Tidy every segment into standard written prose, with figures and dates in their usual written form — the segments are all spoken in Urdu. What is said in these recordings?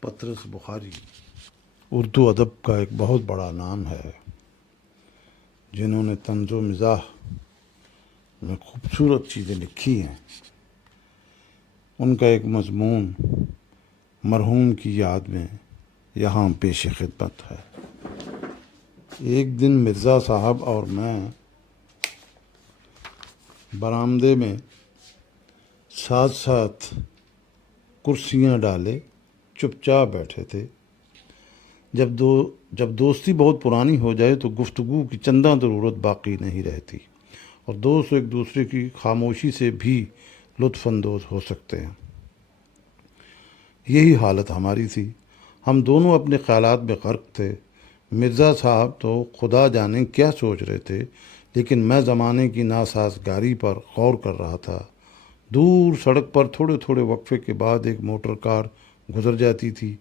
پطرس بخاری اردو ادب کا ایک بہت بڑا نام ہے، جنہوں نے طنز و مزاح میں خوبصورت چیزیں لکھی ہیں۔ ان کا ایک مضمون مرحوم کی یاد میں یہاں پیش خدمت ہے۔ ایک دن مرزا صاحب اور میں برآمدے میں ساتھ ساتھ کرسیاں ڈالے چپ چاپ بیٹھے تھے۔ جب دوستی بہت پرانی ہو جائے تو گفتگو کی چنداں ضرورت باقی نہیں رہتی، اور دوست ایک دوسرے کی خاموشی سے بھی لطف اندوز ہو سکتے ہیں۔ یہی حالت ہماری تھی۔ ہم دونوں اپنے خیالات میں غرق تھے۔ مرزا صاحب تو خدا جانے کیا سوچ رہے تھے، لیکن میں زمانے کی ناسازگاری پر غور کر رہا تھا۔ دور سڑک پر تھوڑے تھوڑے وقفے کے بعد ایک موٹر کار گزر جاتی تھی۔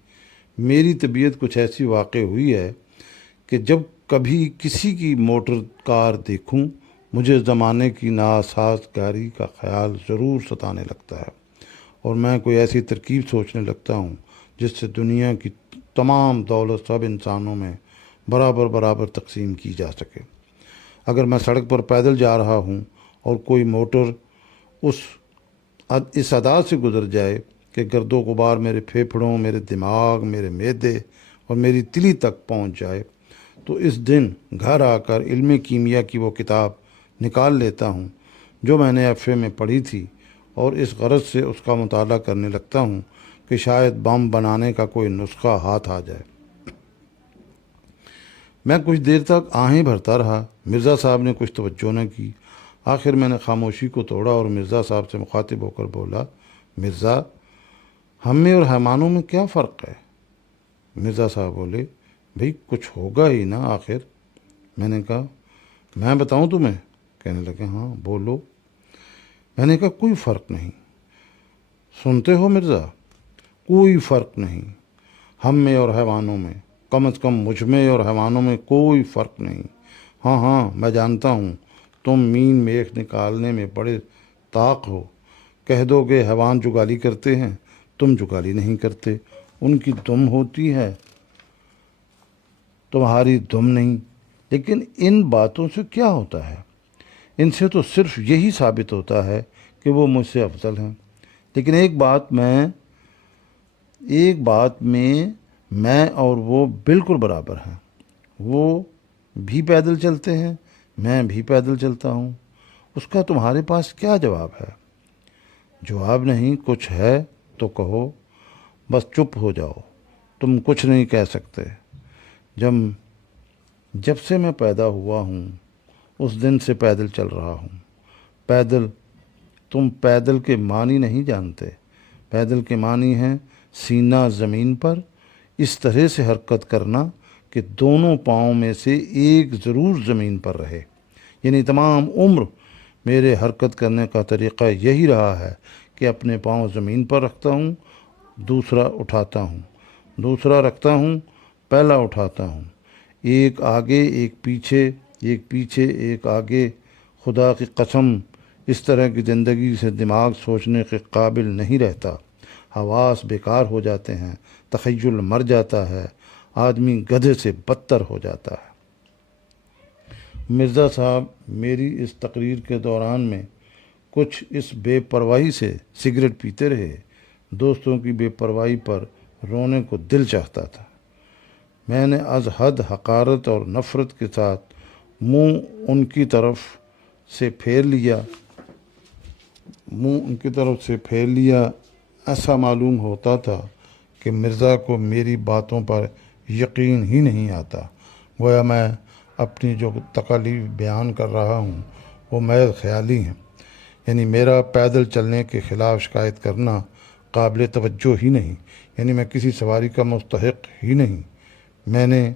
میری طبیعت کچھ ایسی واقع ہوئی ہے کہ جب کبھی کسی کی موٹر کار دیکھوں، مجھے زمانے کی ناسازگاری کا خیال ضرور ستانے لگتا ہے، اور میں کوئی ایسی ترکیب سوچنے لگتا ہوں جس سے دنیا کی تمام دولت سب انسانوں میں برابر تقسیم کی جا سکے۔ اگر میں سڑک پر پیدل جا رہا ہوں اور کوئی موٹر اس ادا سے گزر جائے کہ گرد و غبار میرے پھیپھڑوں، میرے دماغ، میرے معدے اور میری تلی تک پہنچ جائے، تو اس دن گھر آ کر علم کیمیا کی وہ کتاب نکال لیتا ہوں جو میں نے ایف اے میں پڑھی تھی، اور اس غرض سے اس کا مطالعہ کرنے لگتا ہوں کہ شاید بم بنانے کا کوئی نسخہ ہاتھ آ جائے۔ میں کچھ دیر تک آہیں بھرتا رہا۔ مرزا صاحب نے کچھ توجہ نہ کی۔ آخر میں نے خاموشی کو توڑا اور مرزا صاحب سے مخاطب ہو کر بولا، مرزا، ہم میں اور حیوانوں میں کیا فرق ہے؟ مرزا صاحب بولے، بھئی کچھ ہوگا ہی نا آخر۔ میں نے کہا، میں بتاؤں تمہیں؟ کہنے لگے، ہاں بولو۔ میں نے کہا، کوئی فرق نہیں۔ سنتے ہو مرزا؟ کوئی فرق نہیں ہم میں اور حیوانوں میں، کم از کم مجھ میں اور حیوانوں میں کوئی فرق نہیں۔ ہاں میں جانتا ہوں تم مین میخ نکالنے میں بڑے طاق ہو۔ کہہ دو کہ حیوان جگالی کرتے ہیں، تم جگالی نہیں کرتے، ان کی دم ہوتی ہے، تمہاری دم نہیں۔ لیکن ان باتوں سے کیا ہوتا ہے؟ ان سے تو صرف یہی ثابت ہوتا ہے کہ وہ مجھ سے افضل ہیں۔ لیکن ایک بات میں میں اور وہ بالکل برابر ہیں۔ وہ بھی پیدل چلتے ہیں، میں بھی پیدل چلتا ہوں۔ اس کا تمہارے پاس کیا جواب ہے؟ جواب نہیں، کچھ ہے تو کہو، بس چپ ہو جاؤ، تم کچھ نہیں کہہ سکتے۔ جب سے میں پیدا ہوا ہوں اس دن سے پیدل چل رہا ہوں۔ پیدل، تم پیدل کے معنی نہیں جانتے۔ پیدل کے معنی ہے سینہ زمین پر، اس طرح سے حرکت کرنا کہ دونوں پاؤں میں سے ایک ضرور زمین پر رہے۔ یعنی تمام عمر میرے حرکت کرنے کا طریقہ یہی رہا ہے کہ اپنے پاؤں زمین پر رکھتا ہوں، دوسرا اٹھاتا ہوں، دوسرا رکھتا ہوں، پہلا اٹھاتا ہوں، ایک آگے ایک پیچھے، ایک پیچھے ایک آگے۔ خدا کی قسم، اس طرح کی زندگی سے دماغ سوچنے کے قابل نہیں رہتا، حواس بیکار ہو جاتے ہیں، تخیل مر جاتا ہے، آدمی گدھے سے بدتر ہو جاتا ہے۔ مرزا صاحب میری اس تقریر کے دوران میں کچھ اس بے پرواہی سے سگریٹ پیتے رہے۔ دوستوں کی بے پرواہی پر رونے کو دل چاہتا تھا۔ میں نے از حد حقارت اور نفرت کے ساتھ منہ ان کی طرف سے پھیر لیا۔ ایسا معلوم ہوتا تھا کہ مرزا کو میری باتوں پر یقین ہی نہیں آتا، گویا میں اپنی جو تکالیف بیان کر رہا ہوں وہ محض خیالی ہیں۔ یعنی میرا پیدل چلنے کے خلاف شکایت کرنا قابل توجہ ہی نہیں، یعنی میں کسی سواری کا مستحق ہی نہیں۔ میں نے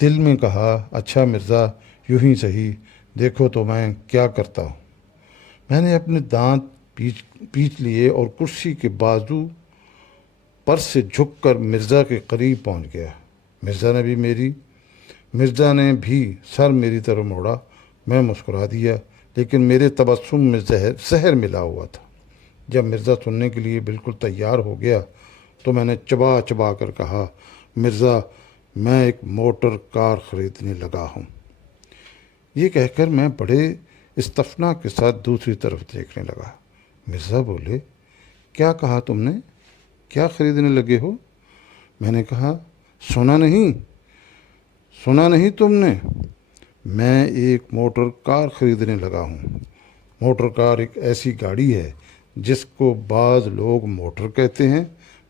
دل میں کہا، اچھا مرزا، یوں ہی صحیح، دیکھو تو میں کیا کرتا ہوں۔ میں نے اپنے دانت پیچ لیے اور کرسی کے بازو پر سے جھک کر مرزا کے قریب پہنچ گیا۔ مرزا نے بھی سر میری طرف موڑا۔ میں مسکرا دیا، لیکن میرے تبسم میں زہر ملا ہوا تھا۔ جب مرزا سننے کے لیے بالکل تیار ہو گیا تو میں نے چبا چبا کر کہا، مرزا میں ایک موٹر کار خریدنے لگا ہوں۔ یہ کہہ کر میں بڑے استفنا کے ساتھ دوسری طرف دیکھنے لگا۔ مرزا بولے، کیا کہا تم نے؟ کیا خریدنے لگے ہو؟ میں نے کہا، سنا نہیں تم نے؟ میں ایک موٹر کار خریدنے لگا ہوں۔ موٹر کار ایک ایسی گاڑی ہے جس کو بعض لوگ موٹر کہتے ہیں،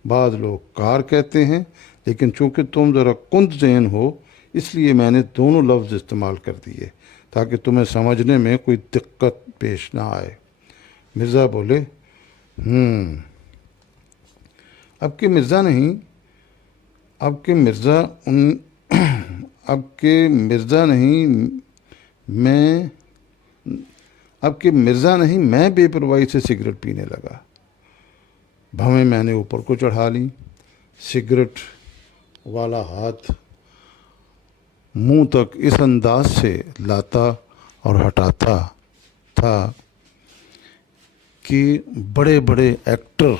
بعض لوگ کار کہتے ہیں، لیکن چونکہ تم ذرا کند ذہن ہو اس لیے میں نے دونوں لفظ استعمال کر دیے تاکہ تمہیں سمجھنے میں کوئی دقت پیش نہ آئے۔ مرزا بولے، اب کہ مرزا نہیں میں بے پرواہی سے سگریٹ پینے لگا۔ بھویں میں نے اوپر کو چڑھا لی۔ سگریٹ والا ہاتھ منہ تک اس انداز سے لاتا اور ہٹاتا تھا کہ بڑے بڑے ایکٹر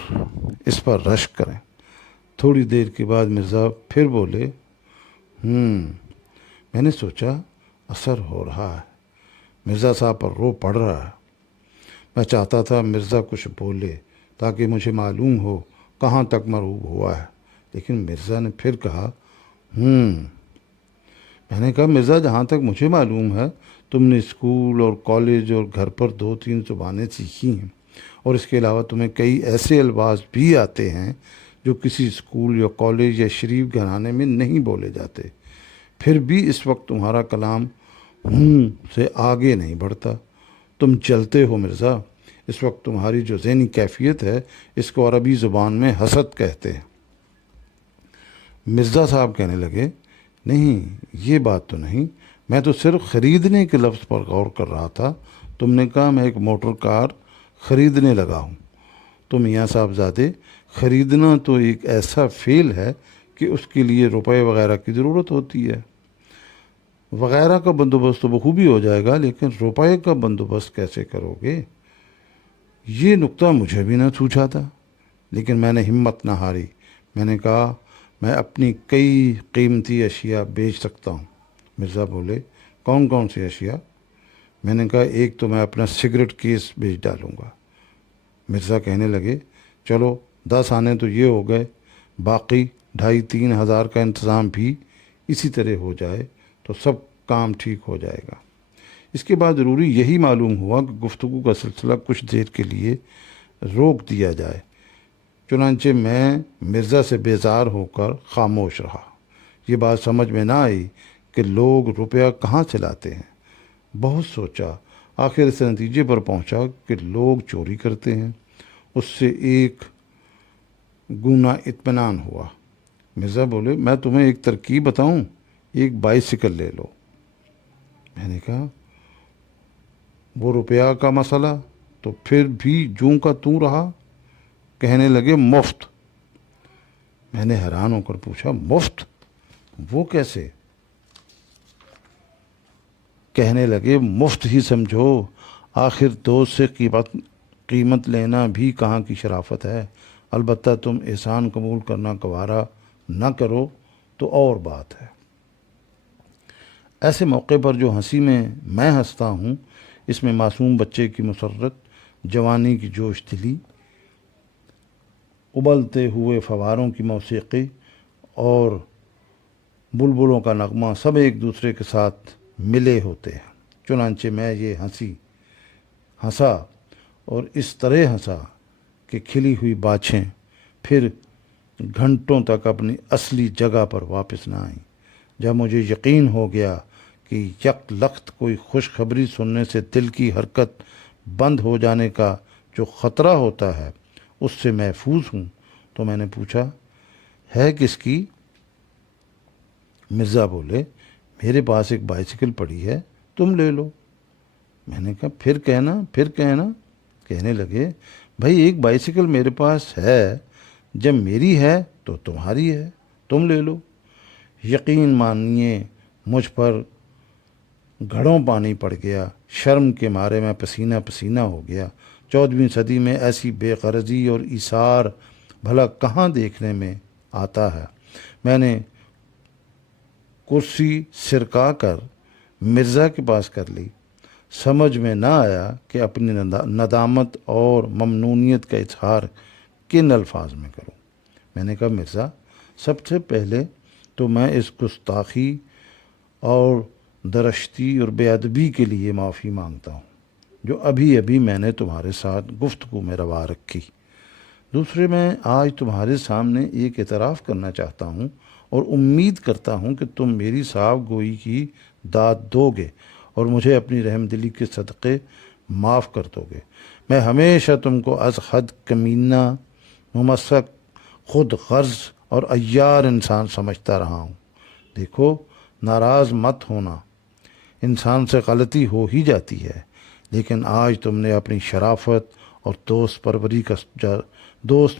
اس پر رشک کریں۔ تھوڑی دیر کے بعد مرزا پھر بولے، میں نے سوچا اثر ہو رہا ہے، مرزا صاحب پر رو پڑ رہا ہے۔ میں چاہتا تھا مرزا کچھ بولے تاکہ مجھے معلوم ہو کہاں تک مرعوب ہوا ہے، لیکن مرزا نے پھر کہا، میں نے کہا، مرزا جہاں تک مجھے معلوم ہے تم نے اسکول اور کالج اور گھر پر 2-3 زبانیں سیکھی ہیں، اور اس کے علاوہ تمہیں کئی ایسے الفاظ بھی آتے ہیں جو کسی اسکول یا کالج یا شریف گھرانے میں نہیں بولے جاتے، پھر بھی اس وقت تمہارا کلام سے آگے نہیں بڑھتا۔ تم جلتے ہو مرزا۔ اس وقت تمہاری جو ذہنی کیفیت ہے اس کو عربی زبان میں حسد کہتے ہیں۔ مرزا صاحب کہنے لگے، نہیں یہ بات تو نہیں، میں تو صرف خریدنے کے لفظ پر غور کر رہا تھا۔ تم نے کہا میں ایک موٹر کار خریدنے لگا ہوں، تو میاں صاحب زادے خریدنا تو ایک ایسا فعل ہے کہ اس کے لیے روپے وغیرہ کی ضرورت ہوتی ہے۔ وغیرہ کا بندوبست تو بخوبی ہو جائے گا، لیکن روپے کا بندوبست کیسے کرو گے؟ یہ نکتہ مجھے بھی نہ سوچا تھا، لیکن میں نے ہمت نہ ہاری۔ میں نے کہا، میں اپنی کئی قیمتی اشیاء بیچ سکتا ہوں۔ مرزا بولے، کون کون سی اشیاء؟ میں نے کہا، ایک تو میں اپنا سگریٹ کیس بیچ ڈالوں گا۔ مرزا کہنے لگے، چلو 10 آنے تو یہ ہو گئے، باقی 2,500-3 ہزار کا انتظام بھی اسی طرح ہو جائے تو سب کام ٹھیک ہو جائے گا۔ اس کے بعد ضروری یہی معلوم ہوا کہ گفتگو کا سلسلہ کچھ دیر کے لیے روک دیا جائے۔ چنانچہ میں مرزا سے بیزار ہو کر خاموش رہا۔ یہ بات سمجھ میں نہ آئی کہ لوگ روپیہ کہاں سے لاتے ہیں۔ بہت سوچا، آخر اس نتیجے پر پہنچا کہ لوگ چوری کرتے ہیں۔ اس سے ایک گنا اطمینان ہوا۔ مرزا بولے، میں تمہیں ایک ترکیب بتاؤں، ایک بائیسیکل لے لو۔ میں نے کہا، وہ روپیہ کا مسئلہ تو پھر بھی جوں کا توں رہا۔ کہنے لگے، مفت۔ میں نے حیران ہو کر پوچھا، مفت؟ وہ کیسے؟ کہنے لگے، مفت ہی سمجھو، آخر دوست سے قیمت لینا بھی کہاں کی شرافت ہے۔ البتہ تم احسان قبول کرنا گوارا نہ کرو تو اور بات ہے۔ ایسے موقع پر جو ہنسی میں ہنستا ہوں، اس میں معصوم بچے کی مسرت، جوانی کی جوش دلی، ابلتے ہوئے فواروں کی موسیقی اور بلبلوں کا نغمہ سب ایک دوسرے کے ساتھ ملے ہوتے ہیں۔ چنانچہ میں یہ ہنسا اور اس طرح ہنسا کہ کھلی ہوئی باچھیں پھر گھنٹوں تک اپنی اصلی جگہ پر واپس نہ آئیں۔ جب مجھے یقین ہو گیا کہ یک لخت کوئی خوشخبری سننے سے دل کی حرکت بند ہو جانے کا جو خطرہ ہوتا ہے اس سے محفوظ ہوں، تو میں نے پوچھا، ہے کس کی؟ مرزا بولے، میرے پاس ایک بائیسیکل پڑی ہے، تم لے لو۔ میں نے کہا، پھر کہنا۔ کہنے لگے، بھائی ایک بائیسیکل میرے پاس ہے، جب میری ہے تو تمہاری ہے، تم لے لو۔ یقین مانیے مجھ پر گھڑوں پانی پڑ گیا۔ شرم کے مارے میں پسینہ پسینہ ہو گیا۔ 14ویں صدی میں ایسی بے غرضی اور ایثار بھلا کہاں دیکھنے میں آتا ہے۔ میں نے کرسی سرکا کر مرزا کے پاس کر لی۔ سمجھ میں نہ آیا کہ اپنی ندامت اور ممنونیت کا اظہار کن الفاظ میں کروں۔ میں نے کہا مرزا، سب سے پہلے تو میں اس گستاخی اور درشتی اور بے ادبی کے لیے معافی مانگتا ہوں جو ابھی ابھی میں نے تمہارے ساتھ گفتگو میں روا رکھی۔ دوسرے، میں آج تمہارے سامنے ایک اعتراف کرنا چاہتا ہوں اور امید کرتا ہوں کہ تم میری صاف گوئی کی داد دو گے اور مجھے اپنی رحم دلی کے صدقے معاف کر دو گے۔ میں ہمیشہ تم کو از حد کمینہ، ممسک، خود غرض اور عیار انسان سمجھتا رہا ہوں۔ دیکھو، ناراض مت ہونا، انسان سے غلطی ہو ہی جاتی ہے، لیکن آج تم نے اپنی شرافت اور دوست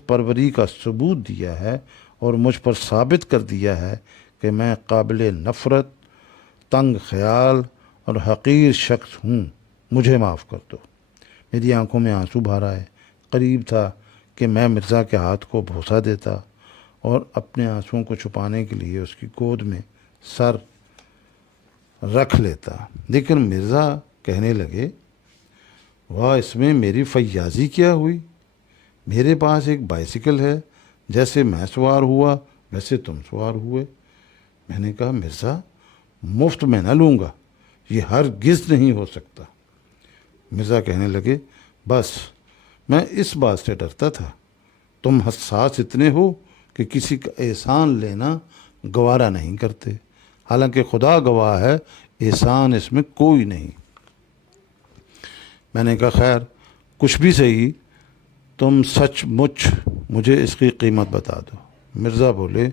پروری کا ثبوت دیا ہے اور مجھ پر ثابت کر دیا ہے کہ میں قابل نفرت، تنگ خیال اور حقیر شخص ہوں۔ مجھے معاف کر دو۔ میری آنکھوں میں آنسو بھر آئے۔ قریب تھا کہ میں مرزا کے ہاتھ کو بوسہ دیتا اور اپنے آنسوؤں کو چھپانے کے لیے اس کی گود میں سر رکھ لیتا، لیکن مرزا کہنے لگے، واہ، اس میں میری فیاضی کیا ہوئی؟ میرے پاس ایک بائیسیکل ہے، جیسے میں سوار ہوا ویسے تم سوار ہوئے۔ میں نے کہا مرزا، مفت میں نہ لوں گا، یہ ہرگز نہیں ہو سکتا۔ مرزا کہنے لگے، بس میں اس بات سے ڈرتا تھا، تم حساس اتنے ہو کہ کسی کا احسان لینا گوارا نہیں کرتے، حالانکہ خدا گواہ ہے احسان اس میں کوئی نہیں۔ میں نے کہا خیر، کچھ بھی صحیح، تم سچ مچ مجھے اس کی قیمت بتا دو۔ مرزا بولے،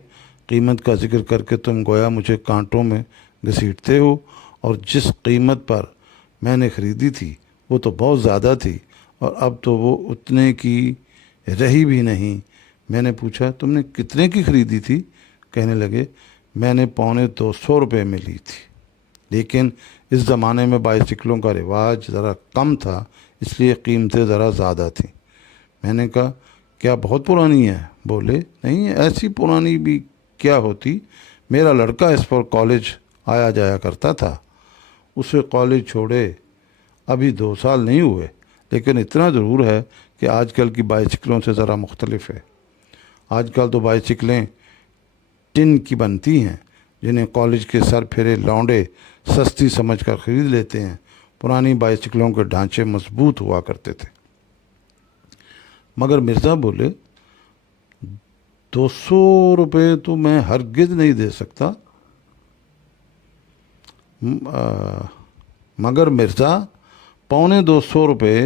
قیمت کا ذکر کر کے تم گویا مجھے کانٹوں میں گھسیٹتے ہو، اور جس قیمت پر میں نے خریدی تھی وہ تو بہت زیادہ تھی، اور اب تو وہ اتنے کی رہی بھی نہیں۔ میں نے پوچھا، تم نے کتنے کی خریدی تھی؟ کہنے لگے، میں نے 250 روپے میں لی تھی، لیکن اس زمانے میں بائیسیکلوں کا رواج ذرا کم تھا، اس لیے قیمتیں ذرا زیادہ تھیں۔ میں نے کہا، کیا بہت پرانی ہے؟ بولے، نہیں، ایسی پرانی بھی کیا ہوتی، میرا لڑکا اس پر کالج آیا جایا کرتا تھا۔ اسے کالج چھوڑے ابھی 2 سال نہیں ہوئے، لیکن اتنا ضرور ہے کہ آج کل کی بائیسیکلوں سے ذرا مختلف ہے۔ آج کل تو بائیسیکلیں ٹن کی بنتی ہیں، جنہیں کالج کے سر پھرے لونڈے سستی سمجھ کر خرید لیتے ہیں۔ پرانی بائیسیکلوں کے ڈھانچے مضبوط ہوا کرتے تھے۔ مگر مرزا بولے، 200 روپے تو میں ہرگز نہیں دے سکتا۔ مگر مرزا، 250 روپے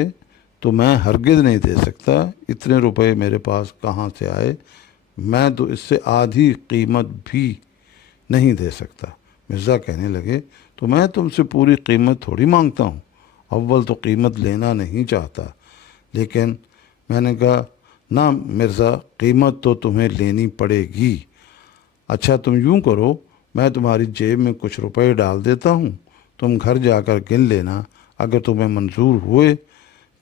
تو میں ہرگز نہیں دے سکتا، اتنے روپے میرے پاس کہاں سے آئے؟ میں تو اس سے آدھی قیمت بھی نہیں دے سکتا۔ مرزا کہنے لگے، تو میں تم سے پوری قیمت تھوڑی مانگتا ہوں، اول تو قیمت لینا نہیں چاہتا۔ لیکن میں نے کہا، نہ مرزا، قیمت تو تمہیں لینی پڑے گی۔ اچھا، تم یوں کرو، میں تمہاری جیب میں کچھ روپے ڈال دیتا ہوں، تم گھر جا کر گن لینا، اگر تمہیں منظور ہوئے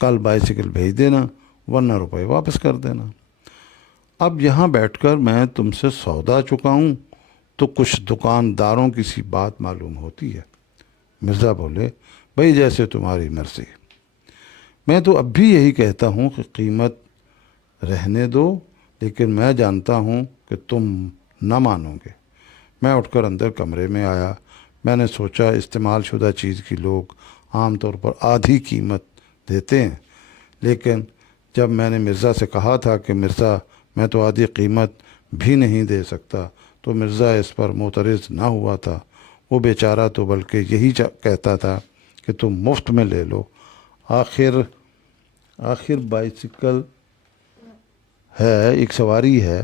کل بائیسیکل بھیج دینا، ورنہ روپے واپس کر دینا۔ اب یہاں بیٹھ کر میں تم سے سودا چکاؤں تو کچھ دکانداروں کی سی بات معلوم ہوتی ہے۔ مرزا بولے، بھئی جیسے تمہاری مرضی۔ میں تو اب بھی یہی کہتا ہوں کہ قیمت رہنے دو، لیکن میں جانتا ہوں کہ تم نہ مانو گے۔ میں اٹھ کر اندر کمرے میں آیا۔ میں نے سوچا، استعمال شدہ چیز کی لوگ عام طور پر آدھی قیمت دیتے ہیں، لیکن جب میں نے مرزا سے کہا تھا کہ مرزا، میں تو آدھی قیمت بھی نہیں دے سکتا، تو مرزا اس پر معترض نہ ہوا تھا۔ وہ بیچارہ تو بلکہ یہی کہتا تھا کہ تم مفت میں لے لو۔ آخر بائیسیکل ہے، ایک سواری ہے،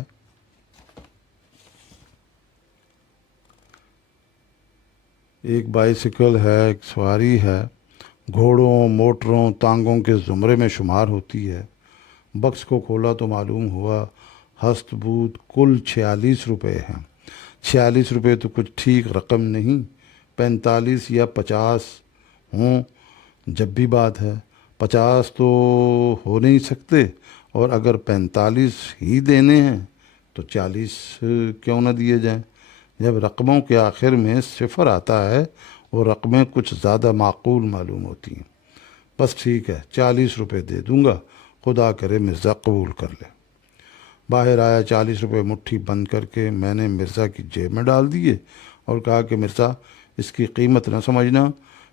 ایک بائیسیکل ہے، ایک سواری ہے، گھوڑوں، موٹروں، تانگوں کے زمرے میں شمار ہوتی ہے۔ بکس کو کھولا تو معلوم ہوا ہست بود کل 46 روپے ہیں۔ 46 روپے تو کچھ ٹھیک رقم نہیں، 45 یا 50 ہوں جب بھی بات ہے۔ 50 تو ہو نہیں سکتے، اور اگر 45 ہی دینے ہیں تو 40 کیوں نہ دیے جائیں؟ جب رقموں کے آخر میں صفر آتا ہے وہ رقمیں کچھ زیادہ معقول معلوم ہوتی ہیں۔ بس ٹھیک ہے، 40 روپے دے دوں گا، خدا کرے مرزا قبول کر لے۔ باہر آیا، 40 روپے مٹھی بند کر کے میں نے مرزا کی جیب میں ڈال دیے اور کہا کہ مرزا اس کی قیمت نہ سمجھنا،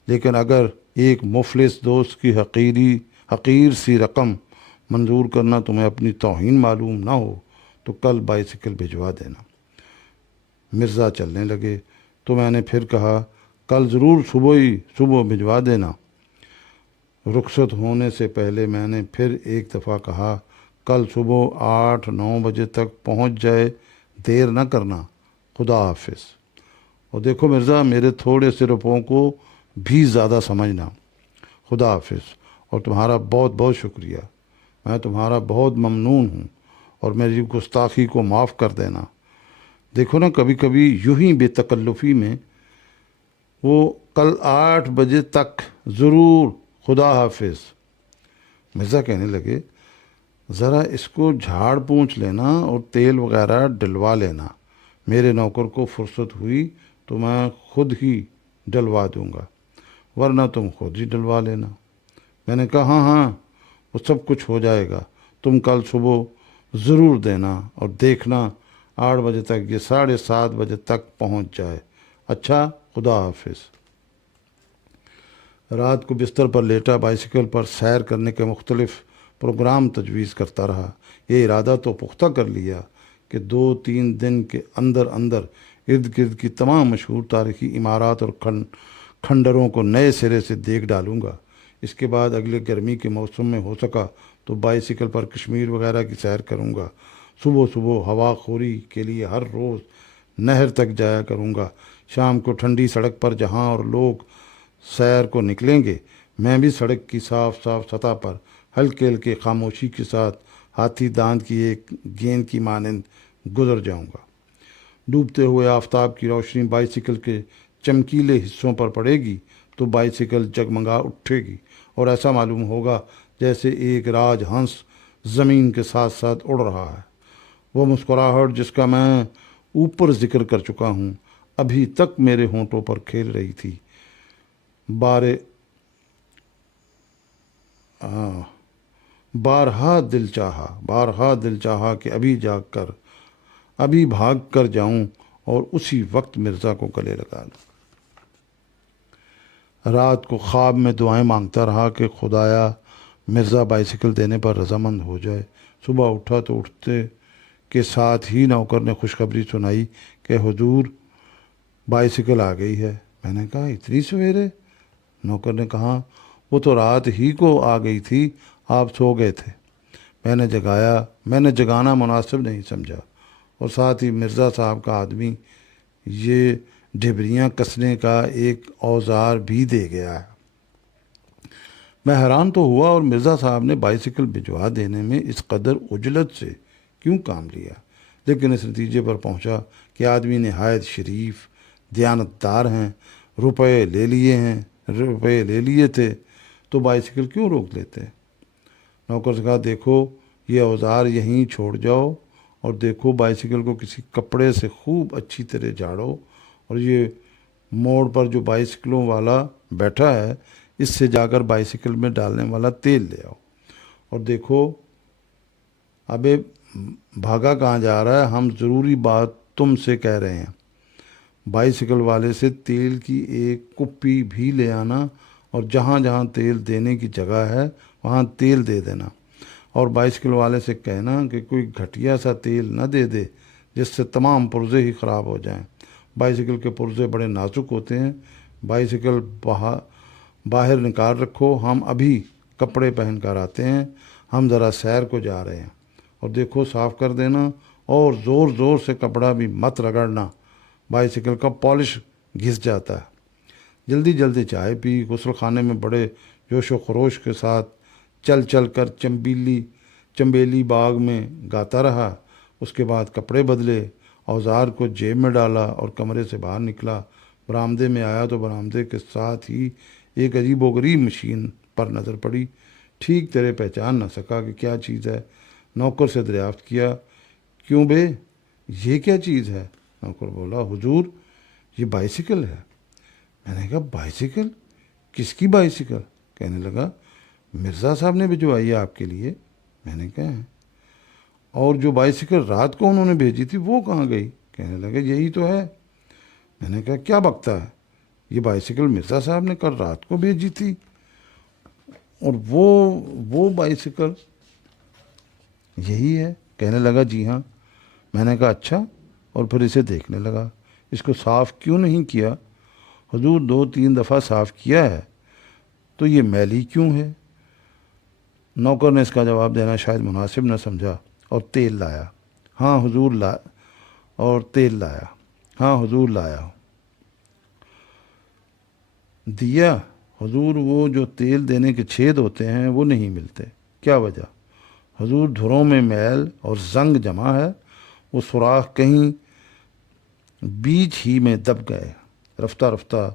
لیکن اگر ایک مفلس دوست کی حقیر سی رقم منظور کرنا تمہیں اپنی توہین معلوم نہ ہو تو کل بائیسیکل بھجوا دینا۔ مرزا چلنے لگے تو میں نے پھر کہا کل ضرور صبح بھجوا دینا۔ رخصت ہونے سے پہلے میں نے پھر ایک دفعہ کہا کل صبح 8-9 بجے تک پہنچ جائے، دیر نہ کرنا، خدا حافظ۔ اور دیکھو مرزا، میرے تھوڑے سے روپوں کو بھی زیادہ سمجھنا، خدا حافظ، اور تمہارا بہت بہت شکریہ، میں تمہارا بہت ممنون ہوں، اور میری گستاخی کو معاف کر دینا۔ دیکھو نا، کبھی کبھی یوں ہی بے تکلفی میں وہ کل 8 بجے تک ضرور، خدا حافظ۔ مرزا کہنے لگے ذرا اس کو جھاڑ پونچھ لینا اور تیل وغیرہ ڈلوا لینا، میرے نوکر کو فرصت ہوئی تو میں خود ہی ڈلوا دوں گا، ورنہ تم خود ہی ڈلوا لینا۔ میں نے کہا ہاں وہ سب کچھ ہو جائے گا، تم کل صبح ضرور دینا اور دیکھنا 8 بجے تک یہ 7:30 بجے تک پہنچ جائے۔ اچھا، خدا حافظ۔ رات کو بستر پر لیٹا بائیسیکل پر سیر کرنے کے مختلف پروگرام تجویز کرتا رہا۔ یہ ارادہ تو پختہ کر لیا کہ 2-3 دن کے اندر اندر ارد گرد کی تمام مشہور تاریخی عمارات اور کھنڈروں کو نئے سرے سے دیکھ ڈالوں گا۔ اس کے بعد اگلے گرمی کے موسم میں ہو سکا تو بائیسیکل پر کشمیر وغیرہ کی سیر کروں گا۔ صبح ہوا خوری کے لیے ہر روز نہر تک جایا کروں گا۔ شام کو ٹھنڈی سڑک پر جہاں اور لوگ سیر کو نکلیں گے، میں بھی سڑک کی صاف سطح پر ہلکے ہلکے خاموشی کے ساتھ ہاتھی دانت کی ایک گیند کی مانند گزر جاؤں گا۔ ڈوبتے ہوئے آفتاب کی روشنی بائیسیکل کے چمکیلے حصوں پر پڑے گی تو بائیسیکل جگمگا اٹھے گی اور ایسا معلوم ہوگا جیسے ایک راج ہنس زمین کے ساتھ ساتھ اڑ رہا ہے۔ وہ مسکراہٹ جس کا میں اوپر ذکر کر چکا ہوں ابھی تک میرے ہونٹوں پر کھیل رہی تھی۔ بارہا دل چاہا کہ ابھی بھاگ کر جاؤں اور اسی وقت مرزا کو گلے لگا لوں۔ رات کو خواب میں دعائیں مانگتا رہا کہ خدایا مرزا بائیسیکل دینے پر رضامند ہو جائے۔ صبح اٹھا تو اٹھتے کے ساتھ ہی نوکر نے خوشخبری سنائی کہ حضور بائیسیکل آ گئی ہے۔ میں نے کہا اتنی سویرے؟ نوکر نے کہا وہ تو رات ہی کو آ گئی تھی، آپ سو گئے تھے۔ میں نے جگانا مناسب نہیں سمجھا، اور ساتھ ہی مرزا صاحب کا آدمی یہ ڈھبریاں کسنے کا ایک اوزار بھی دے گیا ہے۔ میں حیران تو ہوا، اور مرزا صاحب نے بائیسیکل بھجوا دینے میں اس قدر عجلت سے کیوں کام لیا، لیکن اس نتیجے پر پہنچا کہ آدمی نہایت شریف دیانتدار ہیں، روپے لے لیے تھے تو بائیسیکل کیوں روک لیتے؟ نوکر سے کہا دیکھو یہ اوزار یہیں چھوڑ جاؤ، اور دیکھو بائیسیکل کو کسی کپڑے سے خوب اچھی طرح جھاڑو، اور یہ موڑ پر جو بائیسیکلوں والا بیٹھا ہے اس سے جا کر بائیسیکل میں ڈالنے والا تیل لے آؤ، اور دیکھو ابے بھاگا کہاں جا رہا ہے، ہم ضروری بات تم سے کہہ رہے ہیں۔ بائیسیکل والے سے تیل کی ایک کپی بھی لے آنا، اور جہاں جہاں تیل دینے کی جگہ ہے وہاں تیل دے دینا، اور بائیسیکل والے سے کہنا کہ کوئی گھٹیا سا تیل نہ دے دے جس سے تمام پرزے ہی خراب ہو جائیں۔ بائیسیکل کے پرزے بڑے نازک ہوتے ہیں۔ بائیسیکل باہر نکال رکھو، ہم ابھی کپڑے پہن کر آتے ہیں، ہم ذرا سیر کو جا رہے ہیں، اور دیکھو صاف کر دینا، اور زور سے کپڑا بھی مت رگڑنا، بائیسیکل کا پالش گھس جاتا ہے۔ جلدی چائے پی، غسل خانے میں بڑے جوش و خروش کے ساتھ چل کر چمبیلی باغ میں گاتا رہا۔ اس کے بعد کپڑے بدلے، اوزار کو جیب میں ڈالا اور کمرے سے باہر نکلا۔ برآمدے میں آیا تو برآمدے کے ساتھ ہی ایک عجیب و غریب مشین پر نظر پڑی۔ ٹھیک طرح پہچان نہ سکا کہ کیا چیز ہے۔ نوکر سے دریافت کیا، کیوں بے، یہ کیا چیز ہے؟ نوکر بولا، حضور یہ بائسیکل ہے۔ میں نے کہا بائسیکل؟ کس کی بائسیکل؟ کہنے لگا مرزا صاحب نے بھجوائی ہے آپ کے لیے۔ میں نے کہا ہے، اور جو بائسیکل رات کو انہوں نے بھیجی تھی وہ کہاں گئی؟ کہنے لگا یہی تو ہے۔ میں نے کہا کیا بکتا ہے، یہ بائسیکل مرزا صاحب نے کل رات کو بھیجی تھی، اور وہ بائسیکل یہی ہے۔ کہنے لگا جی ہاں۔ میں نے کہا اچھا، اور پھر اسے دیکھنے لگا، اس کو صاف کیوں نہیں کیا؟ حضور 2-3 دفعہ صاف کیا ہے، تو یہ میلی کیوں ہے؟ نوکر نے اس کا جواب دینا شاید مناسب نہ سمجھا، اور تیل لایا۔ ہاں حضور اور تیل لایا۔ ہاں حضور لایا۔ دیا حضور، وہ جو تیل دینے کے چھید ہوتے ہیں وہ نہیں ملتے۔ کیا وجہ؟ حضور دھروں میں میل اور زنگ جمع ہے، وہ سوراخ کہیں بیچ ہی میں دب گئے۔ رفتہ رفتہ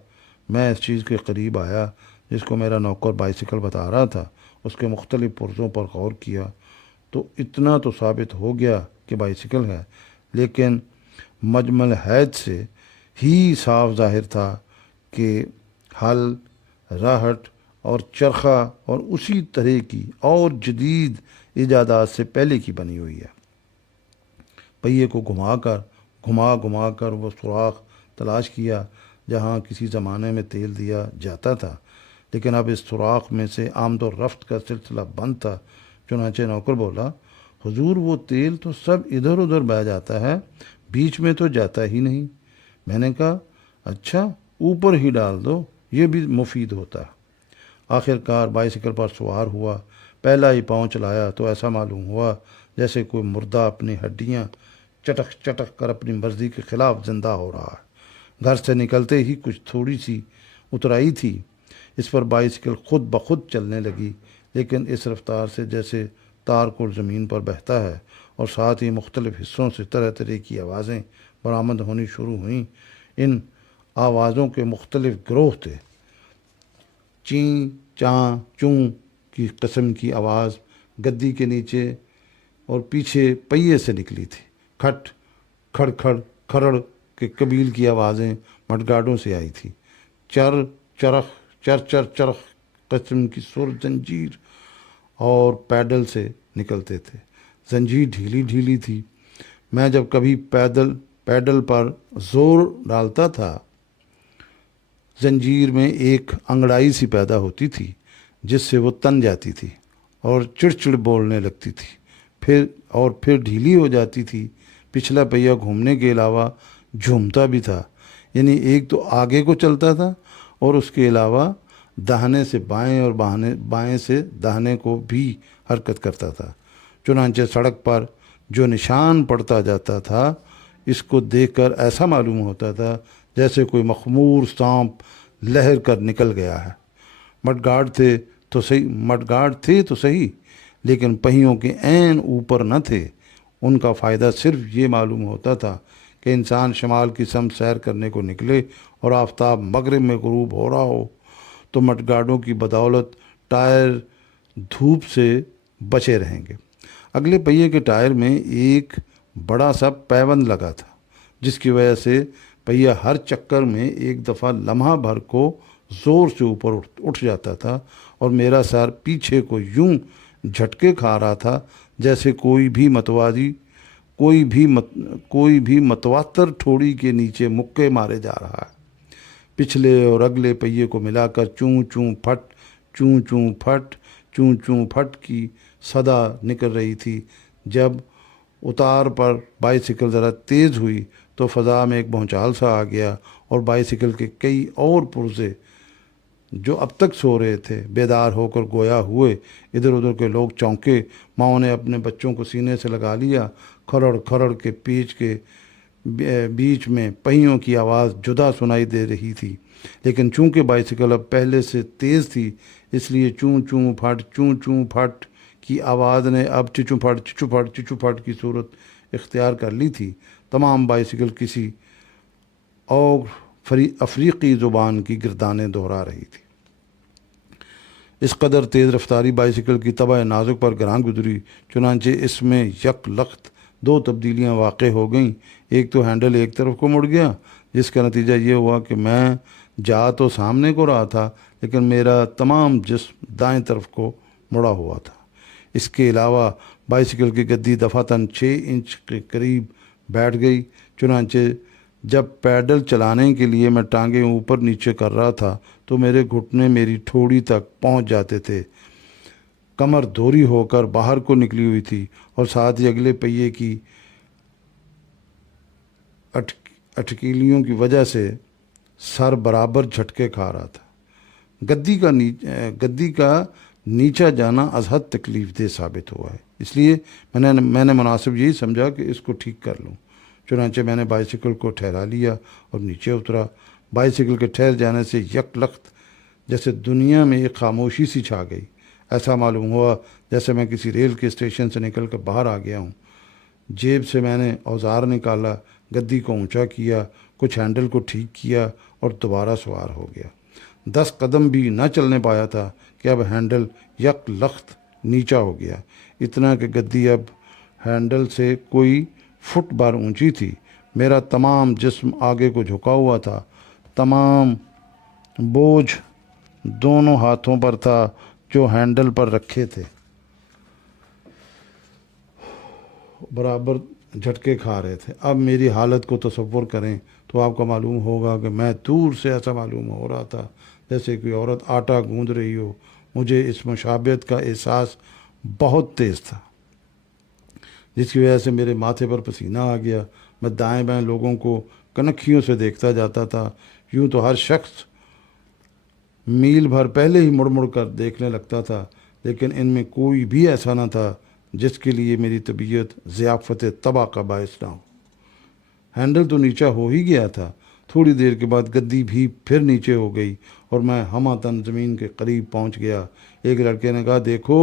میں اس چیز کے قریب آیا جس کو میرا نوکر بائسیکل بتا رہا تھا، اس کے مختلف پرزوں پر غور کیا تو اتنا تو ثابت ہو گیا کہ بائسیکل ہے، لیکن مجمل حید سے ہی صاف ظاہر تھا کہ ہل، راہٹ اور چرخہ اور اسی طرح کی اور جدید ایجادات سے پہلے کی بنی ہوئی ہے۔ پہیے کو گھما کر وہ سوراخ تلاش کیا جہاں کسی زمانے میں تیل دیا جاتا تھا، لیکن اب اس سوراخ میں سے آمد و رفت کا سلسلہ بند تھا۔ چنانچہ نوکر بولا، حضور وہ تیل تو سب ادھر ادھر بہہ جاتا ہے، بیچ میں تو جاتا ہی نہیں۔ میں نے کہا اچھا، اوپر ہی ڈال دو، یہ بھی مفید ہوتا ہے۔ آخر کار بائسیکل پر سوار ہوا، پہلا ہی پاؤں چلایا تو ایسا معلوم ہوا جیسے کوئی مردہ اپنی ہڈیاں چٹک چٹک کر اپنی مرضی کے خلاف زندہ ہو رہا ہے۔ گھر سے نکلتے ہی کچھ تھوڑی سی اترائی تھی، اس پر بائسیکل خود بخود چلنے لگی، لیکن اس رفتار سے جیسے تار کو زمین پر بہتا ہے، اور ساتھ ہی مختلف حصوں سے طرح طرح کی آوازیں برآمد ہونی شروع ہوئیں۔ ان آوازوں کے مختلف گروہ تھے۔ چیں چاں چوں کی قسم کی آواز گدی کے نیچے اور پیچھے پہیے سے نکلی تھی۔ کھٹ کھڑ کھڑ کھرڑ کے قبیل کی آوازیں مڈ گارڈوں سے آئی تھی۔ چر چرخ چر چر چرخ قسم کی سر زنجیر اور پیڈل سے نکلتے تھے۔ زنجیر ڈھیلی ڈھیلی تھی۔ میں جب کبھی پیڈل پر زور ڈالتا تھا، زنجیر میں ایک انگڑائی سی پیدا ہوتی تھی جس سے وہ تن جاتی تھی اور چڑچڑ بولنے لگتی تھی، پھر ڈھیلی ہو جاتی تھی۔ پچھلا پہیہ گھومنے کے علاوہ جھومتا بھی تھا، یعنی ایک تو آگے کو چلتا تھا اور اس کے علاوہ داہنے سے بائیں اور بائیں سے داہنے کو بھی حرکت کرتا تھا۔ چنانچہ سڑک پر جو نشان پڑتا جاتا تھا، اس کو دیکھ کر ایسا معلوم ہوتا تھا جیسے کوئی مخمور سانپ لہر کر نکل گیا ہے۔ مڈ گارڈ تھے تو صحیح، لیکن پہیوں کے عین اوپر نہ تھے۔ ان کا فائدہ صرف یہ معلوم ہوتا تھا کہ انسان شمال کی سمت سیر کرنے کو نکلے اور آفتاب مغرب میں غروب ہو رہا ہو تو مڈ گارڈوں کی بدولت ٹائر دھوپ سے بچے رہیں گے۔ اگلے پہیے کے ٹائر میں ایک بڑا سا پیوند لگا تھا، جس کی وجہ سے پہیہ ہر چکر میں ایک دفعہ لمحہ بھر کو زور سے اوپر اٹھ جاتا تھا، اور میرا سر پیچھے کو یوں جھٹکے کھا رہا تھا جیسے کوئی بھی متواتر ٹھوڑی کے نیچے مکے مارے جا رہا ہے۔ پچھلے اور اگلے پہیے کو ملا کر چوں چوں پھٹ چوں چوں پھٹ چوں چوں پھٹ کی صدا نکل رہی تھی۔ جب اتار پر بائسیکل ذرا تیز ہوئی تو فضا میں ایک بھونچال سا آ گیا، اور بائسیکل کے کئی اور پرزے جو اب تک سو رہے تھے بیدار ہو کر گویا ہوئے۔ ادھر ادھر کے لوگ چونکے، ماؤں نے اپنے بچوں کو سینے سے لگا لیا۔ کھرڑ کھرڑ کے پیچ کے بیچ میں پہیوں کی آواز جدا سنائی دے رہی تھی، لیکن چونکہ بائسیکل اب پہلے سے تیز تھی، اس لیے چوں چوں پھٹ کی آواز نے اب چچو پھٹ کی صورت اختیار کر لی تھی۔ تمام بائسیکل کسی اور افریقی زبان کی گردانیں دہرا رہی تھی۔ اس قدر تیز رفتاری بائیسیکل کی طبع نازک پر گراں گزری، چنانچہ اس میں یک لخت دو تبدیلیاں واقع ہو گئیں۔ ایک تو ہینڈل ایک طرف کو مڑ گیا، جس کا نتیجہ یہ ہوا کہ میں جا تو سامنے کو رہا تھا، لیکن میرا تمام جسم دائیں طرف کو مڑا ہوا تھا۔ اس کے علاوہ بائیسیکل کی گدی دفعتاً 6 انچ کے قریب بیٹھ گئی، چنانچہ جب پیڈل چلانے کے لیے میں ٹانگیں اوپر نیچے کر رہا تھا تو میرے گھٹنے میری ٹھوڑی تک پہنچ جاتے تھے، کمر دوری ہو کر باہر کو نکلی ہوئی تھی، اور ساتھ ہی اگلے پہیے کی اٹکیلیوں کی وجہ سے سر برابر جھٹکے کھا رہا تھا۔ گدی کا نیچا جانا از حد تکلیف دہ ثابت ہوا ہے، اس لیے میں نے مناسب یہی سمجھا کہ اس کو ٹھیک کر لوں۔ چنانچہ میں نے بائیسیکل کو ٹھہرا لیا اور نیچے اترا۔ بائیسیکل کے ٹھہر جانے سے یک لخت جیسے دنیا میں ایک خاموشی سی چھا گئی۔ ایسا معلوم ہوا جیسے میں کسی ریل کے اسٹیشن سے نکل کر باہر آ گیا ہوں۔ جیب سے میں نے اوزار نکالا، گدی کو اونچا کیا، کچھ ہینڈل کو ٹھیک کیا اور دوبارہ سوار ہو گیا۔ 10 قدم بھی نہ چلنے پایا تھا کہ اب ہینڈل یک لخت نیچا ہو گیا، اتنا کہ گدی اب ہینڈل سے کوئی فٹ بھر اونچی تھی۔ میرا تمام جسم آگے کو جھکا ہوا تھا، تمام بوجھ دونوں ہاتھوں پر تھا جو ہینڈل پر رکھے تھے، برابر جھٹکے کھا رہے تھے۔ اب میری حالت کو تصور کریں تو آپ کو معلوم ہوگا کہ میں دور سے ایسا معلوم ہو رہا تھا جیسے کوئی عورت آٹا گوندھ رہی ہو۔ مجھے اس مشابہت کا احساس بہت تیز تھا، جس کی وجہ سے میرے ماتھے پر پسینہ آ گیا۔ میں دائیں بائیں لوگوں کو کنکھیوں سے دیکھتا جاتا تھا، یوں تو ہر شخص میل بھر پہلے ہی مڑ مڑ کر دیکھنے لگتا تھا، لیکن ان میں کوئی بھی ایسا نہ تھا جس کے لیے میری طبیعت ضیافت طبع کا باعث نہ ہو۔ ہینڈل تو نیچا ہو ہی گیا تھا، تھوڑی دیر کے بعد گدی بھی پھر نیچے ہو گئی اور میں ہمہ زمین کے قریب پہنچ گیا۔ ایک لڑکے نے کہا، دیکھو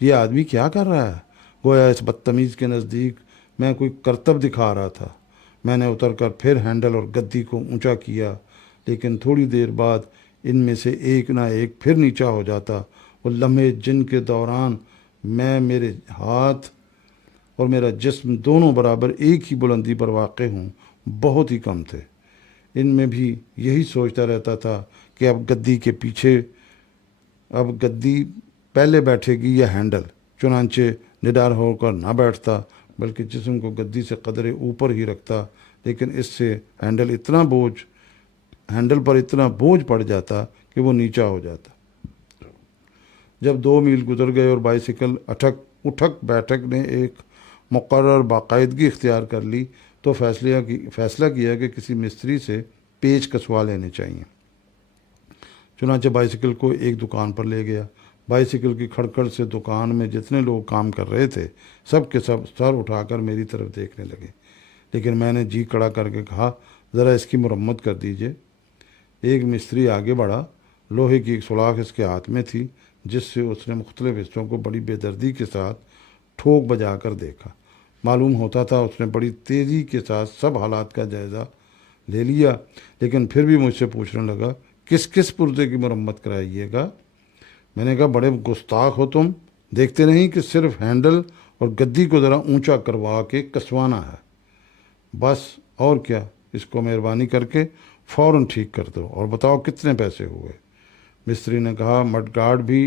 یہ آدمی کیا کر رہا ہے؟ گویا اس بدتمیز کے نزدیک میں کوئی کرتب دکھا رہا تھا۔ میں نے اتر کر پھر ہینڈل اور گدی کو اونچا کیا، لیکن تھوڑی دیر بعد ان میں سے ایک نہ ایک پھر نیچا ہو جاتا۔ وہ لمحے جن کے دوران میرے ہاتھ اور میرا جسم دونوں برابر ایک ہی بلندی پر واقع ہوں، بہت ہی کم تھے۔ ان میں بھی یہی سوچتا رہتا تھا کہ اب گدی پہلے بیٹھے گی یا ہینڈل۔ چنانچہ نڈر ہو کر نہ بیٹھتا، بلکہ جسم کو گدی سے قدرے اوپر ہی رکھتا، لیکن اس سے ہینڈل پر اتنا بوجھ پڑ جاتا کہ وہ نیچا ہو جاتا۔ جب 2 میل گزر گئے اور بائیسیکل اٹھک بیٹھک نے ایک مقرر باقاعدگی اختیار کر لی تو فیصلہ کیا کہ کسی مستری سے پیچ کسوا لینے چاہیے۔ چنانچہ بائیسیکل کو ایک دکان پر لے گیا۔ بائیسیکل کی کھڑکھڑ سے دکان میں جتنے لوگ کام کر رہے تھے سب کے سب سر اٹھا کر میری طرف دیکھنے لگے، لیکن میں نے جی کڑا کر کے کہا، ذرا اس کی مرمت کر دیجئے۔ ایک مستری آگے بڑھا، لوہے کی ایک سلاخ اس کے ہاتھ میں تھی، جس سے اس نے مختلف حصوں کو بڑی بے دردی کے ساتھ ٹھوک بجا کر دیکھا۔ معلوم ہوتا تھا اس نے بڑی تیزی کے ساتھ سب حالات کا جائزہ لے لیا، لیکن پھر بھی مجھ سے پوچھنے لگا، کس پرزے کی مرمت کرائیے گا؟ میں نے کہا، بڑے گستاخ ہو تم، دیکھتے نہیں کہ صرف ہینڈل اور گدی کو ذرا اونچا کروا کے کسوانا ہے، بس اور کیا۔ اس کو مہربانی کر کے فوراً ٹھیک کر دو اور بتاؤ کتنے پیسے ہوئے۔ مستری نے کہا، مڈ گارڈ بھی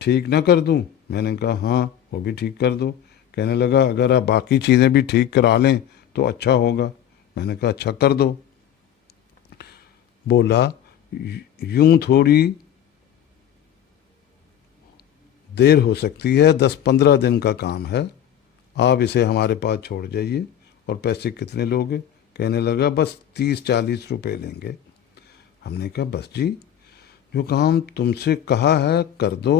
ٹھیک نہ کر دوں؟ میں نے کہا، ہاں وہ بھی ٹھیک کر دو۔ کہنے لگا، اگر آپ باقی چیزیں بھی ٹھیک کرا لیں تو اچھا ہوگا۔ میں نے کہا، اچھا کر دو۔ بولا، یوں تھوڑی دیر ہو سکتی ہے، 10-15 دن کا کام ہے، آپ اسے ہمارے پاس چھوڑ جائیے۔ اور پیسے کتنے لوگے؟ کہنے لگا، بس 30-40 روپے لیں گے۔ ہم نے کہا، بس جی، جو کام تم سے کہا ہے کر دو،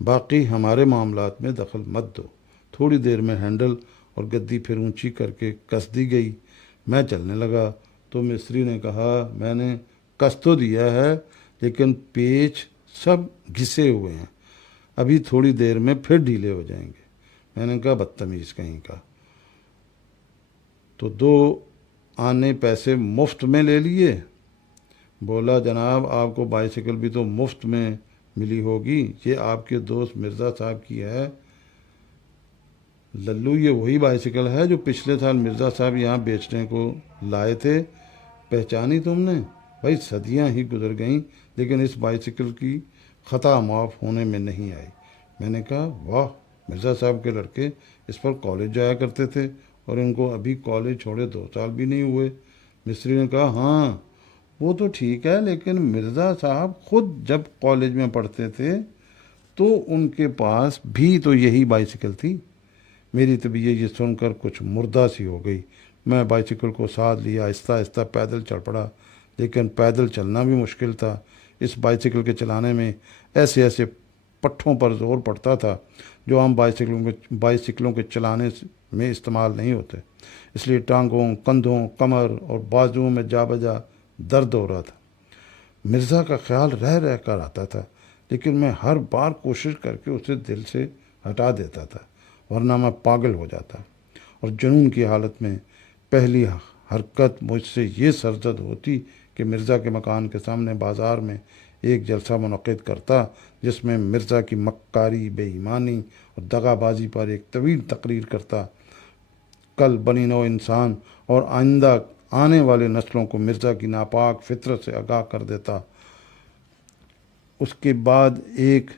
باقی ہمارے معاملات میں دخل مت دو۔ تھوڑی دیر میں ہینڈل اور گدی پھر اونچی کر کے کس دی گئی۔ میں چلنے لگا تو مستری نے کہا، میں نے کس تو دیا ہے، لیکن پیچ سب گھسے ہوئے ہیں، ابھی تھوڑی دیر میں پھر ڈھیلے ہو جائیں گے۔ میں نے کہا، بدتمیز کہیں کا، تو 2 آنے پیسے مفت میں لے لیے؟ بولا، جناب آپ کو بائیسیکل بھی تو مفت میں ملی ہوگی، یہ آپ کے دوست مرزا صاحب کی ہے۔ للو یہ وہی بائسیکل ہے جو پچھلے سال مرزا صاحب یہاں بیچنے کو لائے تھے، پہچانی تم نے؟ بھائی صدیاں ہی گزر گئیں لیکن اس بائسیکل کی خطا معاف ہونے میں نہیں آئی۔ میں نے کہا واہ، مرزا صاحب کے لڑکے اس پر کالج جایا کرتے تھے اور ان کو ابھی کالج چھوڑے 2 سال بھی نہیں ہوئے۔ مستری نے کہا ہاں وہ تو ٹھیک ہے، لیکن مرزا صاحب خود جب کالج میں پڑھتے تھے تو ان کے پاس بھی تو یہی بائسیکل تھی۔ میری طبیعت یہ سن کر کچھ مردہ سی ہو گئی۔ میں بائسیکل کو ساتھ لیا، آہستہ آہستہ پیدل چل پڑا، لیکن پیدل چلنا بھی مشکل تھا۔ اس بائسیکل کے چلانے میں ایسے ایسے پٹھوں پر زور پڑتا تھا جو عام بائسیکلوں کے چلانے میں استعمال نہیں ہوتے، اس لیے ٹانگوں، کندھوں، کمر اور بازوؤں میں جا بجا درد ہو رہا تھا۔ مرزا کا خیال رہ رہ کر آتا تھا، لیکن میں ہر بار کوشش کر کے اسے دل سے ہٹا دیتا تھا، ورنہ میں پاگل ہو جاتا اور جنون کی حالت میں پہلی حرکت مجھ سے یہ سرزد ہوتی کہ مرزا کے مکان کے سامنے بازار میں ایک جلسہ منعقد کرتا جس میں مرزا کی مکاری، بے ایمانی اور دغا بازی پر ایک طویل تقریر کرتا۔ کل بنی نوع انسان اور آئندہ آنے والے نسلوں کو مرزا کی ناپاک فطرت سے آگاہ کر دیتا۔ اس کے بعد ایک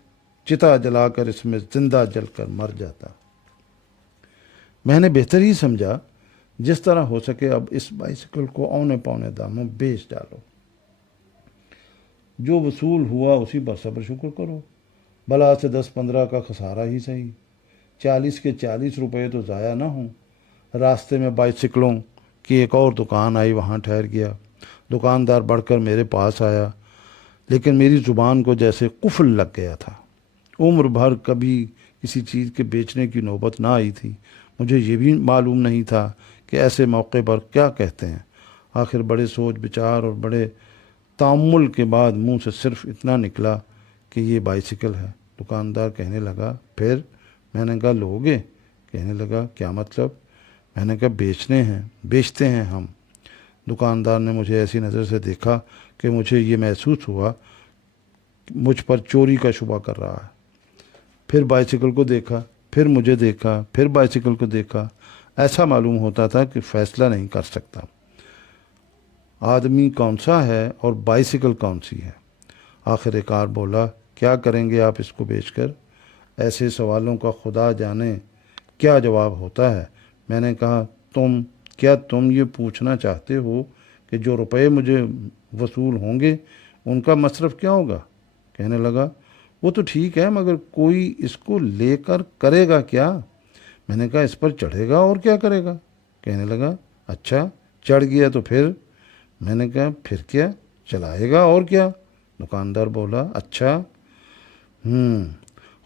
چتا جلا کر اس میں زندہ جل کر مر جاتا۔ میں نے بہتر ہی سمجھا جس طرح ہو سکے اب اس بائسیکل کو اونے پونے داموں بیچ ڈالو، جو وصول ہوا اسی پر صبر شکر کرو، بلا سے 10-15 کا خسارہ ہی صحیح، 40 کے 40 روپے تو ضائع نہ ہوں۔ راستے میں بائسیکلوں کی ایک اور دکان آئی، وہاں ٹھہر گیا۔ دکاندار بڑھ کر میرے پاس آیا، لیکن میری زبان کو جیسے قفل لگ گیا تھا۔ عمر بھر کبھی کسی چیز کے بیچنے کی نوبت نہ آئی تھی، مجھے یہ بھی معلوم نہیں تھا کہ ایسے موقع پر کیا کہتے ہیں۔ آخر بڑے سوچ بچار اور بڑے تأمل کے بعد منہ سے صرف اتنا نکلا کہ یہ بائسیکل ہے۔ دکاندار کہنے لگا پھر؟ میں نے کہا لوگے؟ کہنے لگا کیا مطلب؟ میں نے کہا بیچتے ہیں ہم۔ دکاندار نے مجھے ایسی نظر سے دیکھا کہ مجھے یہ محسوس ہوا مجھ پر چوری کا شبہ کر رہا ہے۔ پھر بائسیکل کو دیکھا، پھر مجھے دیکھا، پھر بائسیکل کو دیکھا۔ ایسا معلوم ہوتا تھا کہ فیصلہ نہیں کر سکتا، آدمی کون سا ہے اور بائسیکل کون سی ہے۔ آخر کار بولا کیا کریں گے آپ اس کو بیچ کر؟ ایسے سوالوں کا خدا جانے کیا جواب ہوتا ہے۔ میں نے کہا کیا تم یہ پوچھنا چاہتے ہو کہ جو روپے مجھے وصول ہوں گے ان کا مصرف کیا ہوگا؟ کہنے لگا وہ تو ٹھیک ہے، مگر کوئی اس کو لے کر کرے گا کیا؟ میں نے کہا اس پر چڑھے گا اور کیا کرے گا؟ کہنے لگا اچھا چڑھ گیا تو پھر؟ میں نے کہا پھر کیا، چلائے گا اور کیا؟ دکاندار بولا اچھا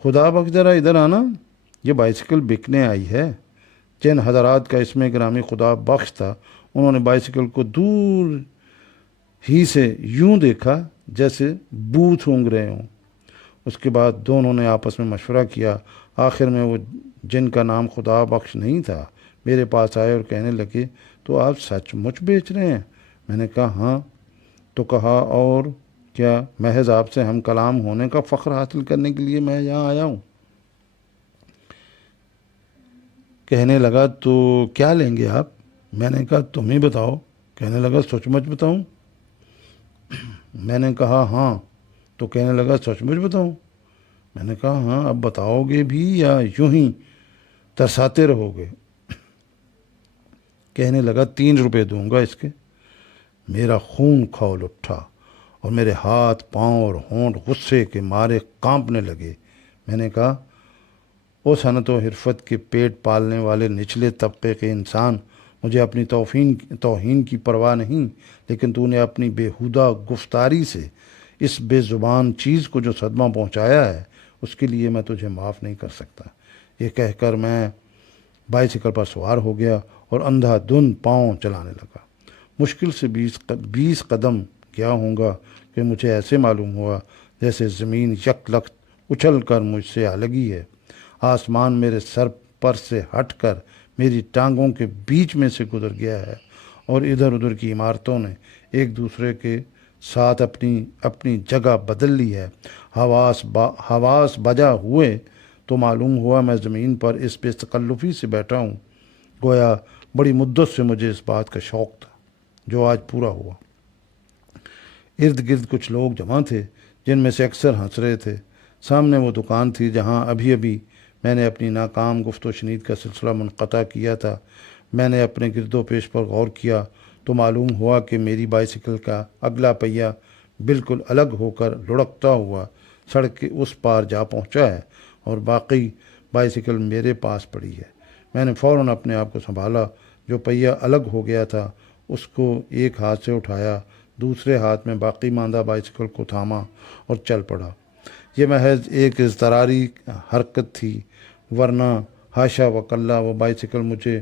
خدا بخش ذرا ادھر آنا، یہ بائسیکل بکنے آئی ہے۔ جن حضرات کا اس میں گرامی خدا بخش تھا انہوں نے بائسیکل کو دور ہی سے یوں دیکھا جیسے بوت اونگ رہے ہوں۔ اس کے بعد دونوں نے آپس میں مشورہ کیا۔ آخر میں وہ جن کا نام خدا بخش نہیں تھا میرے پاس آئے اور کہنے لگے تو آپ سچ مچ بیچ رہے ہیں؟ میں نے کہا ہاں۔ تو کہا اور کیا، محض آپ سے ہم کلام ہونے کا فخر حاصل کرنے کے لیے میں یہاں آیا ہوں۔ کہنے لگا تو کیا لیں گے آپ؟ میں نے کہا تم ہی بتاؤ۔ کہنے لگا سچ مچ بتاؤں؟ میں نے کہا ہاں۔ تو کہنے لگا سچ مچ بتاؤں؟ میں نے کہا ہاں، اب بتاؤ گے بھی یا یوں ہی ترساتے رہو گے؟ کہنے لگا 3 روپے دوں گا اس کے۔ میرا خون کھول اٹھا اور میرے ہاتھ پاؤں اور ہونٹ غصے کے مارے کانپنے لگے۔ میں نے کہا او صنعت و حرفت کے پیٹ پالنے والے نچلے طبقے کے انسان، مجھے اپنی توہین کی پرواہ نہیں، لیکن تو نے اپنی بیہودہ گفتاری سے اس بے زبان چیز کو جو صدمہ پہنچایا ہے اس کے لیے میں تجھے معاف نہیں کر سکتا۔ یہ کہہ کر میں بائسیکل پر سوار ہو گیا اور اندھا دھند پاؤں چلانے لگا۔ مشکل سے 20 قدم گیا ہوں گا کہ مجھے ایسے معلوم ہوا جیسے زمین یک لخت اچھل کر مجھ سے الگی ہے۔ آسمان میرے سر پر سے ہٹ کر میری ٹانگوں کے بیچ میں سے گزر گیا ہے اور ادھر ادھر کی عمارتوں نے ایک دوسرے کے ساتھ اپنی اپنی جگہ بدل لی ہے۔ حواس بجا ہوئے تو معلوم ہوا میں زمین پر اس بے تکلفی سے بیٹھا ہوں، گویا بڑی مدت سے مجھے اس بات کا شوق تھا جو آج پورا ہوا۔ ارد گرد کچھ لوگ جمع تھے جن میں سے اکثر ہنس رہے تھے۔ سامنے وہ دکان تھی جہاں ابھی ابھی میں نے اپنی ناکام گفت و شنید کا سلسلہ منقطع کیا تھا۔ میں نے اپنے گرد و پیش پر غور کیا تو معلوم ہوا کہ میری بائیسیکل کا اگلا پہیہ بالکل الگ ہو کر لڑکتا ہوا سڑک کے اس پار جا پہنچا ہے اور باقی بائیسیکل میرے پاس پڑی ہے۔ میں نے فوراً اپنے آپ کو سنبھالا، جو پہیہ الگ ہو گیا تھا اس کو ایک ہاتھ سے اٹھایا، دوسرے ہاتھ میں باقی ماندہ بائیسیکل کو تھاما اور چل پڑا۔ یہ محض ایک اضطراری حرکت تھی، ورنہ حاشا وکلا وہ بائیسیکل مجھے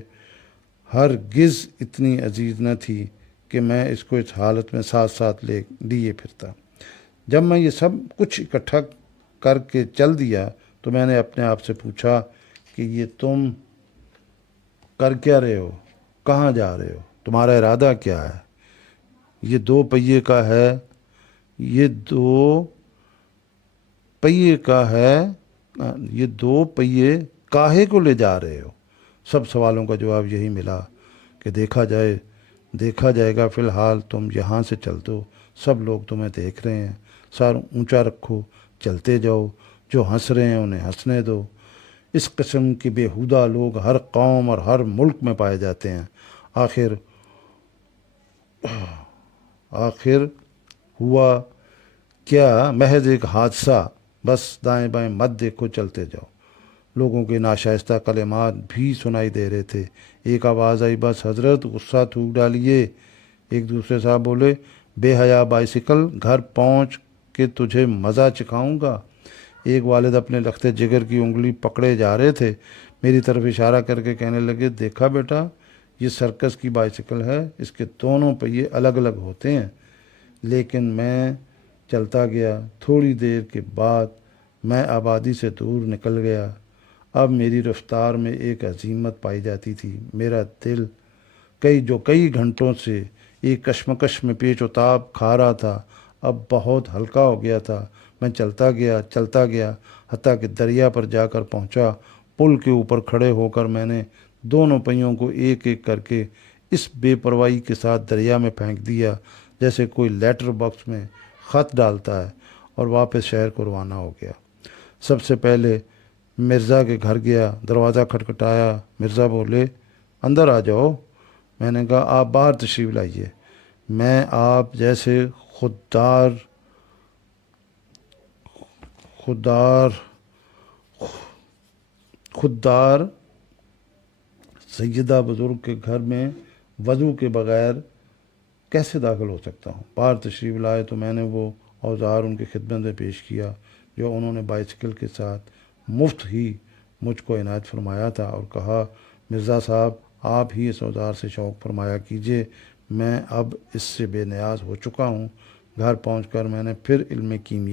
ہرگز اتنی عزیز نہ تھی کہ میں اس کو اس حالت میں ساتھ ساتھ لیے پھرتا۔ جب میں یہ سب کچھ اکٹھا کر کے چل دیا تو میں نے اپنے آپ سے پوچھا کہ یہ تم کر کیا رہے ہو، کہاں جا رہے ہو، تمہارا ارادہ کیا ہے؟ یہ دو پہیے کا ہے، یہ دو پہیے کاہے کو لے جا رہے ہو؟ سب سوالوں کا جواب یہی ملا کہ دیکھا جائے گا، فی الحال تم یہاں سے چل دو، سب لوگ تمہیں دیکھ رہے ہیں، سر اونچا رکھو، چلتے جاؤ، جو ہنس رہے ہیں انہیں ہنسنے دو۔ اس قسم کے بیہودہ لوگ ہر قوم اور ہر ملک میں پائے جاتے ہیں۔ آخر ہوا کیا؟ محض ایک حادثہ، بس دائیں بائیں مت دیکھو، چلتے جاؤ۔ لوگوں کے ناشائستہ کلمات بھی سنائی دے رہے تھے۔ ایک آواز آئی، بس حضرت غصہ تھوک ڈالیے۔ ایک دوسرے صاحب بولے، بے حیا بائیسیکل، گھر پہنچ کے تجھے مزہ چکھاؤں گا۔ ایک والد اپنے لختے جگر کی انگلی پکڑے جا رہے تھے، میری طرف اشارہ کر کے کہنے لگے، دیکھا بیٹا، یہ سرکس کی بائیسیکل ہے، اس کے دونوں پہیے الگ الگ ہوتے ہیں۔ لیکن میں چلتا گیا، تھوڑی دیر کے بعد میں آبادی سے دور نکل گیا۔ اب میری رفتار میں ایک عزیمت پائی جاتی تھی۔ میرا دل کئی گھنٹوں سے ایک کشمکش میں پیچ و تاب کھا رہا تھا، اب بہت ہلکا ہو گیا تھا۔ میں چلتا گیا حتیٰ کہ دریا پر جا کر پہنچا۔ پل کے اوپر کھڑے ہو کر میں نے دونوں پہیوں کو ایک ایک کر کے اس بے پرواہی کے ساتھ دریا میں پھینک دیا جیسے کوئی لیٹر باکس میں خط ڈالتا ہے، اور واپس شہر کو روانہ ہو گیا۔ سب سے پہلے مرزا کے گھر گیا، دروازہ کھٹکھٹایا۔ مرزا بولے، اندر آ جاؤ۔ میں نے کہا، آپ باہر تشریف لائیے، میں آپ جیسے خوددار سیدہ بزرگ کے گھر میں وضو کے بغیر کیسے داخل ہو سکتا ہوں؟ باہر تشریف لائے تو میں نے وہ اوزار ان کی خدمت میں پیش کیا جو انہوں نے بائیسیکل کے ساتھ مفت ہی مجھ کو عنایت فرمایا تھا، اور کہا، مرزا صاحب، آپ ہی اس اوزار سے شوق فرمایا کیجیے، میں اب اس سے بے نیاز ہو چکا ہوں۔ گھر پہنچ کر میں نے پھر علم کیمیا